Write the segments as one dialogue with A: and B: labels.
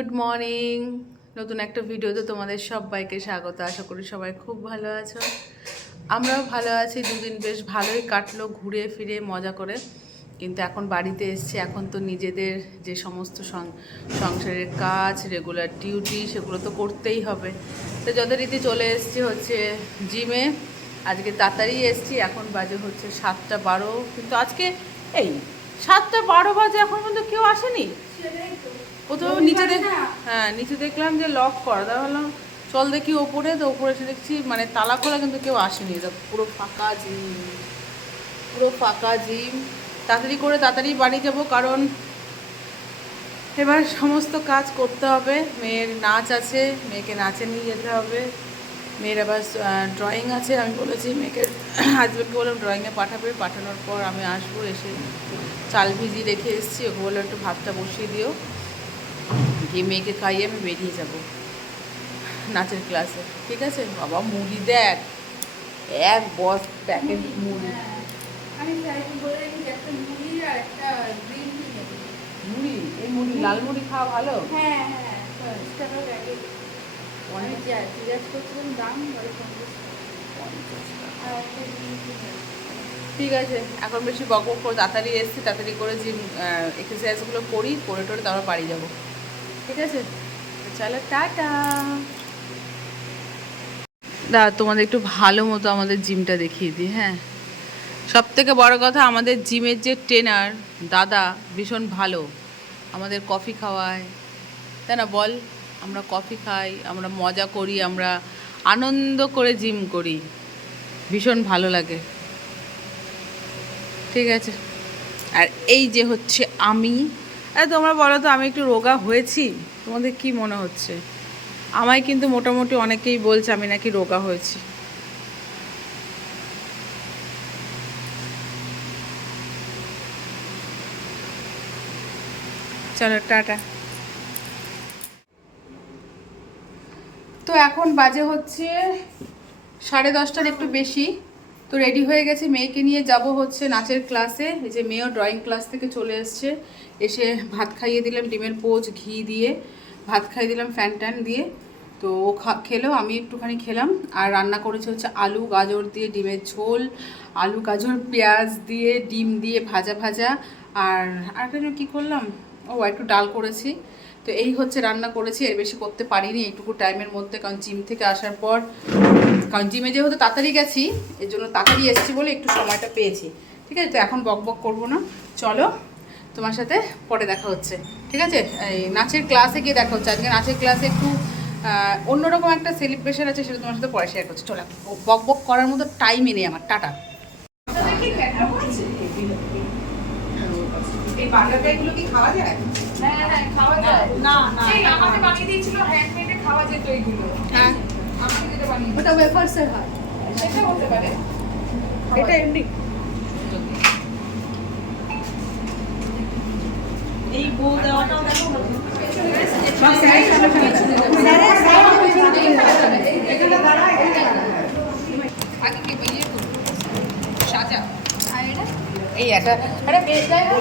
A: Good morning নতুন একটা ভিডিওতে তোমাদের সবাইকে স্বাগত। আশা করি সবাই খুব ভালো আছো। আমরাও ভালো আছি। দুদিন বেশ ভালোই কাটলো ঘুরে ফিরে, মজা করে। কিন্তু এখন বাড়িতে এসছি। এখন তো নিজেদের যে সমস্ত সংসারের কাজ রেগুলার ডিউটি সেগুলো তো করতেই হবে। তো যথারীতি চলে এসছি হচ্ছে জিমে আজকে তাড়াতাড়ি এসছি। এখন বাজে হচ্ছে সাতটা বারো। কিন্তু আজকে, এই, সাতটা বারো বাজে। এখন পর্যন্ত কেউ আসেনি? প্রথমে নিচে দেখ হ্যাঁ নিচে দেখলাম যে লক করা। তা ভাবলাম, চল দেখি ওপরে। তো ওপরে এসে দেখছি মানে তালা খোলা কিন্তু কেউ আসেনি। এটা পুরো ফাঁকা জিম। পুরো ফাঁকা জিম। তাড়াতাড়ি করে তাড়াতাড়ি বাড়ি যাব, কারণ এবার সমস্ত কাজ করতে হবে। মেয়ের নাচ আছে, মেয়েকে নাচে নিয়ে যেতে হবে। মেয়ের আবার ড্রয়িং আছে, আমি বলেছি মেয়েকে হাজব্যান্ডকে বললাম ড্রয়িংয়ে পাঠাবে। পাঠানোর পর আমি আসব, এসে চাল ভিজি রেখে এসেছি। ওকে বললাম, একটু ভাতটা বসিয়ে দিও। গিয়ে মেয়েকে খাইয়ে আমি বেরিয়ে যাব নাচের ক্লাসে ঠিক আছে? বাবা মুড়ি দেখ। এক বস প্যাকেট মুড়ি।
B: মুড়ি
A: এই মুড়ি লাল মুড়ি খাওয়া ভালো?
B: হ্যাঁ হ্যাঁ অনেক জিজ্ঞাসা করছিলাম দাম বলে পঞ্চাশ
A: ঠিক আছে এখন বেশি বক বক করে তাড়াতাড়ি এসছি তাড়াতাড়ি করে জিম এক্সারসাইজগুলো করি করে টোরে তারপর বাড়ি যাব। ঠিক আছে? চলো, টাটা। দা তোমাদের একটু ভালো মতো আমাদের জিমটা দেখিয়ে দিই হ্যাঁ? সব থেকে বড় কথা, আমাদের জিমের যে ট্রেনার দাদা ভীষণ ভালো। আমাদের কফি খাওয়ায়। তাই না বল? আমরা কফি খাই, আমরা মজা করি, আমরা আনন্দ করে জিম করি। ভীষণ ভালো লাগে। ঠিক আছে? আর এই যে হচ্ছে আমি তোমরা বলো তো, আমি একটু রোগা হয়েছি? তোমাদের কি মনে হচ্ছে? আমায় কিন্তু মোটামুটি অনেকেই বলছে আমি নাকি রোগা হয়েছি। চলো, টাটা। তো এখন বাজে হচ্ছে সাড়ে দশটার একটু বেশি। তো রেডি হয়ে গেছে। মেয়েকে নিয়ে যাব হচ্ছে নাচের ক্লাসে এই যে মেয়েও ড্রয়িং ক্লাস থেকে চলে এসছে। এসে ভাত খাইয়ে দিলাম, ডিমের পোচ, ঘি দিয়ে। ভাত খাইয়ে দিলাম ফ্যান ট্যান দিয়ে। তো ও খেলো, আমি একটুখানি খেলাম। আর রান্না করেছে হচ্ছে আলু, গাজর দিয়ে ডিমের ঝোল, আলু, গাজর, পেঁয়াজ দিয়ে, ডিম দিয়ে ভাজা ভাজা। আর আরেকটা কী করলাম? ও, একটু ডাল করেছি। তো এই হচ্ছে রান্না করেছি, এর বেশি করতে পারিনি, এইটুকু টাইমের মধ্যে, কারণ জিম থেকে আসার পর, কারণ জিমে যেহেতু তাড়াতাড়ি গেছি, এর জন্য তাড়াতাড়ি এসেছি বলে একটু সময়টা পেয়েছি, ঠিক আছে? তো এখন বক বক করব না। চলো, তোমার সাথে পরে দেখা হচ্ছে, ঠিক আছে? এই নাচের ক্লাসে গিয়ে দেখা হচ্ছে। আজকে নাচের ক্লাসে একটু অন্যরকম একটা সেলিব্রেশন আছে সেটা তোমার সাথে পরে শেয়ার করছি। চলো বক বক করার মতো টাইমই নেই আমার। টাটা। এই বার্গারটা এগুলো কি খাওয়া যায়?
B: হ্যাঁ হ্যাঁ খাওয়া যায়।
A: না না
B: এই আমাকে বানিয়ে দিয়েছিল হ্যান্ডমেডে খাওয়া যেত এইগুলো
A: হ্যাঁ।
B: আমাকে যেটা বানিয়ে
C: ওটা ওয়েফার্সের হয়।
B: সেটা হতে পারে।
A: এটা এমনি। এই বউ দেওয়াটাও দেখো আগে কি বিয়ে করব সাজা। এই একটা। আরে বেশ ও,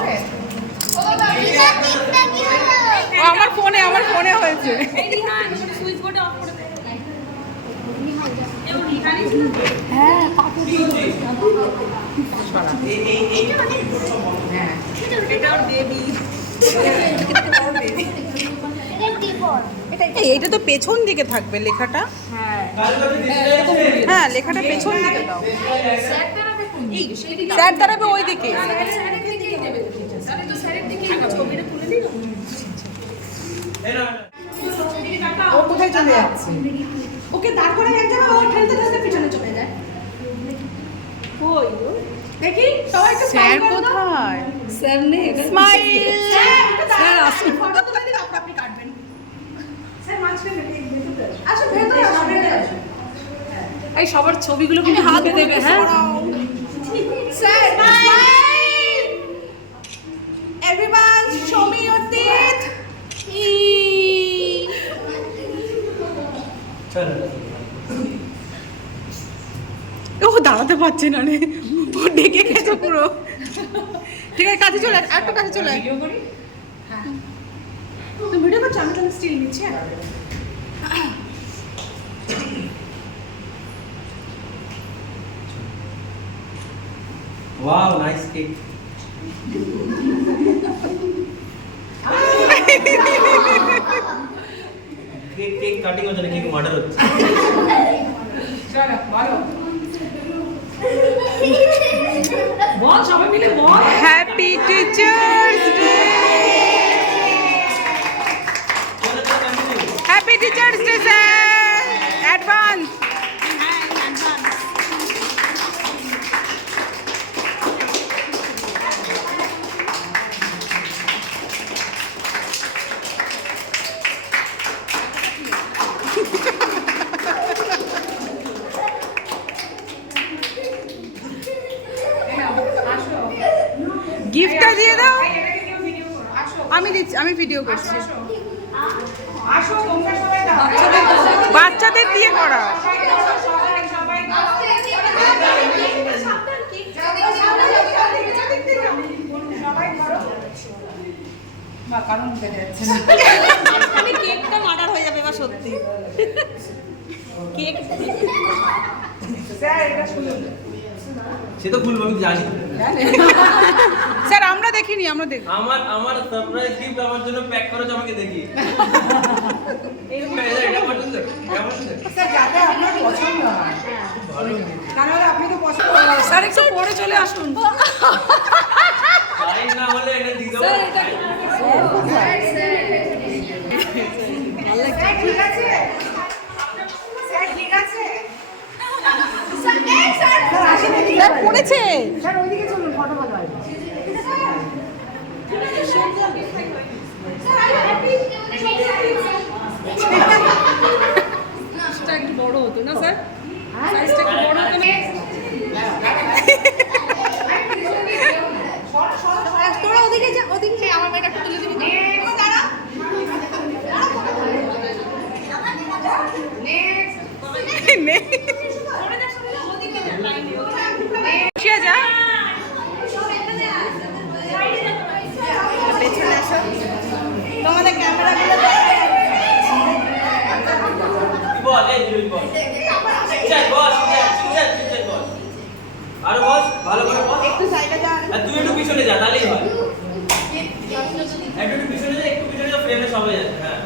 A: আমার ফোনে আমার ফোনে হয়েছে। হ্যাঁ এটা ওর বেবি এই এটা তো পেছন দিকে থাকবে লেখাটা। হ্যাঁ লেখাটা পেছন দিকে দাও। স্যার দাঁড়াবে ওই দিকে
C: ও কোথায় চলে যাচ্ছে? ওকে দাঁড় করে এক জায়গায় ও ঠেলতে ঠেলতে পিছনে চলে যায়। কই দেখি সবাই একটু
A: স্যার
C: করো তো।
A: কোথায়?
C: স্যার নেই
A: Smile!
C: স্যার আসুন ফটো তুলে দিন আপনি আপনি কাটবেন। স্যার মাঝখানে আসুন। ভেতরে আসুন
D: এই সবার ছবিগুলো কিন্তু
C: হাত
D: হাতে দেবে হ্যাঁ?
A: দাঁড়াতে পারছে না রে। ডেকে গেছে পুরো। ঠিক আছে কাছে চলে আয়, একটু কাছে চলে আয়।
D: ভিডিও করি?
C: তুমি ভিডিও করছ আমি তাহলে স্টিল নিচ্ছি হ্যাঁ?
E: Wow, nice cake.
D: বলো সবাই মিলে বল।
A: Happy teachers day happy teachers day sir advance গিফটটা দিয়ে দাও। আমি দিচ্ছি আমি ভিডিও করছি।
C: আসো তোমরা সবাই দাও।
A: বাচ্চাদের দিয়ে করা।
C: কারণ যাচ্ছে
B: আমি কেকটা মার্ডার হয়ে যাবে এবার সত্যি। কেক
C: স্যার এটা শুনুন।
E: সে তো ভুল আমি জানি।
A: স্যার আমরা দেখিনি আমরা দেখ
E: আমার আমার সারপ্রাইজ গিফট আমার জন্য প্যাক করেছে আমাকে দেখি
C: স্যার যাতে আপনার পছন্দ
E: ভালো।
C: তাহলে আপনি তো পছন্দ
D: স্যার একটু পরে চলে আসুন।
E: না হলে এটা দিয়ে দেবো
C: স্যার ঠিক আছে স্যার ঠিক আছে স্যার আসেন এদিকে
A: স্যার পড়েছে?
C: স্যার ওইদিকে চলুন ফটো ভালো হয়
D: সাইজটা একটু বড় হতো না স্যার? সাইজটা একটু বড় হতো
C: তোরা ওদিকে যা ওদিকে আমার মেয়েটা একটু তুলে দিবি দাঁড়া
A: বসিয়ে যা
C: তোমাদের ক্যামেরাগুলো
E: বল এই দুই বল চল বস চল চল চল বস আরও বস ভালো করে বস
C: একটু সাইডে যা
E: আর তুই একটু পিছনে যা তাহলেই হয় একটু একটু পিছনে যা একটু পিছনে যা ফ্রেমে সবাই যাচ্ছে হ্যাঁ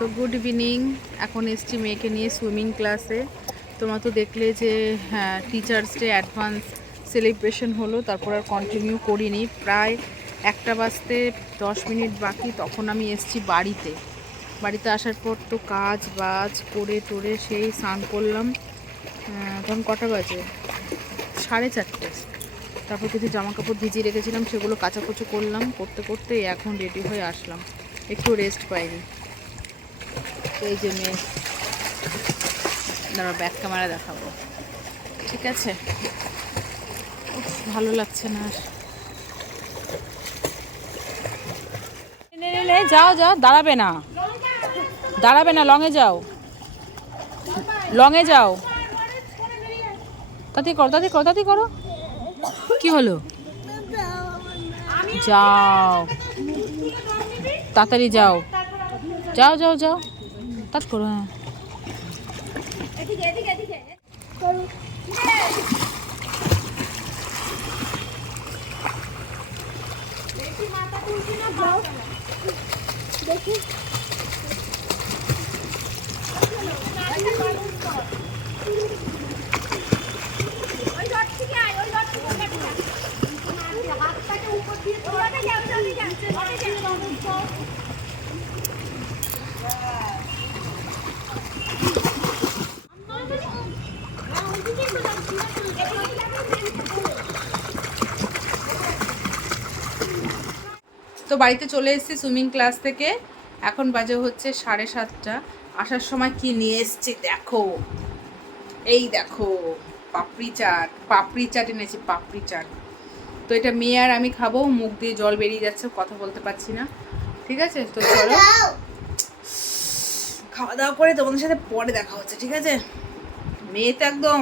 A: তো গুড ইভিনিং এখন এসছি মেয়েকে নিয়ে সুইমিং ক্লাসে তোমরা তো দেখলে যে হ্যাঁ টিচার্স ডে অ্যাডভান্স সেলিব্রেশন হলো, তারপর আর কন্টিনিউ করিনি। প্রায় একটা বাজতে দশ মিনিট বাকি, তখন আমি এসছি বাড়িতে। বাড়িতে আসার পর তো কাজ বাজ করে টোরে সেই স্নান করলাম তখন কটা বাজে? সাড়ে চারটে। তারপর কিছু জামা কাপড় ভিজিয়ে রেখেছিলাম, সেগুলো কাচাকুচো করলাম। করতে করতে এখন রেডি হয়ে আসলাম। একটু রেস্ট পাইনি। এই যে মেয়ে। দাঁড়া ব্যাক ক্যামেরা দেখাবো। ঠিক আছে? ভালো লাগছে না আর। যাও যাও, দাঁড়াবে না। দাঁড়াবে না লঙে যাও। লঙে যাও। তাতে করো তাতে করো তাতে করো। কি হলো? যাও। তাড়াতাড়ি যাও। যাও যাও যাও। তাত করো হ্যাঁ। তো বাড়িতে চলে এসেছি সুইমিং ক্লাস থেকে। এখন বাজে হচ্ছে সাড়ে সাতটা। আসার সময় কি নিয়ে এসেছি দেখো। এই দেখো, পাপড়ি চাট। পাপড়ি চাট এনেছি, পাপড়ি চাট। তো এটা মেয়ে আর আমি খাব, মুখ দিয়ে জল বেরিয়ে যাচ্ছে, কথা বলতে পারছি না। ঠিক আছে? তো চলো। খাওয়া দাওয়া করে তোমাদের সাথে পরে দেখা হচ্ছে, ঠিক আছে? মেয়ে তো একদম